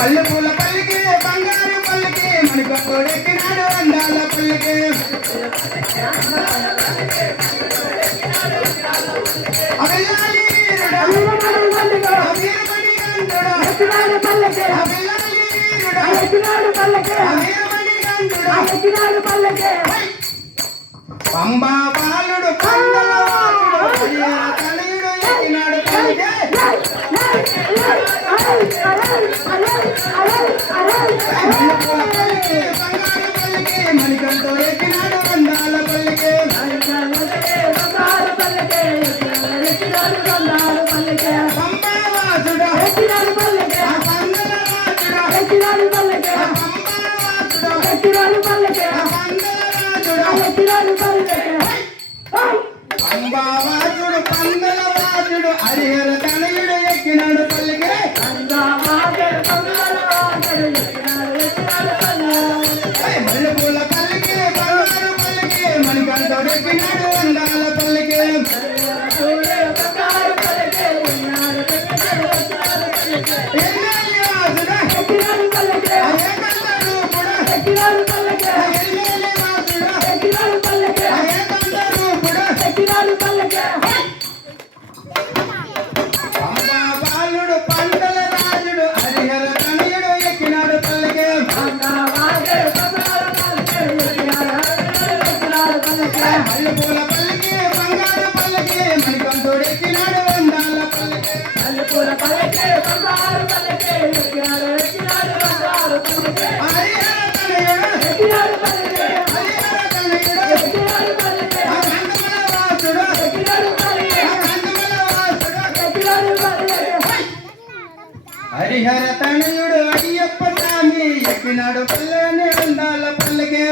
పల్లె పూల పల్లికి బంగారు పల్లికి మణికొండెక్కినాడు అందాల పల్లికి అబిల్లాలి పంబా బాలుడు తనయుడు ఎక్కినాడు మణికంతో ఎక్కినాడు అందాల పల్లికి పంబావాసుడు పంబావాసుడు పందలవాసుడు హరిహర తనయుడు ఎక్కినాడు పల్లికి మల్లెపూల పల్లికి బంగారు పల్లికి మణికంతో ఎక్కినాడు అందాల పల్లికి బాలుడు పంటల రాజుడు హరిహర తనయుడు ఎక్కినాడు పల్లెకి మల్లెపూల పల్లికి బంగారు పల్లికి మణికంతో ఎక్కినాడు అందాల పల్లికి హరిహర హరిహర తనయుడు అయ్యప్ప స్వామి ఎక్కినాడు పల్లెని అందాల పల్లెకి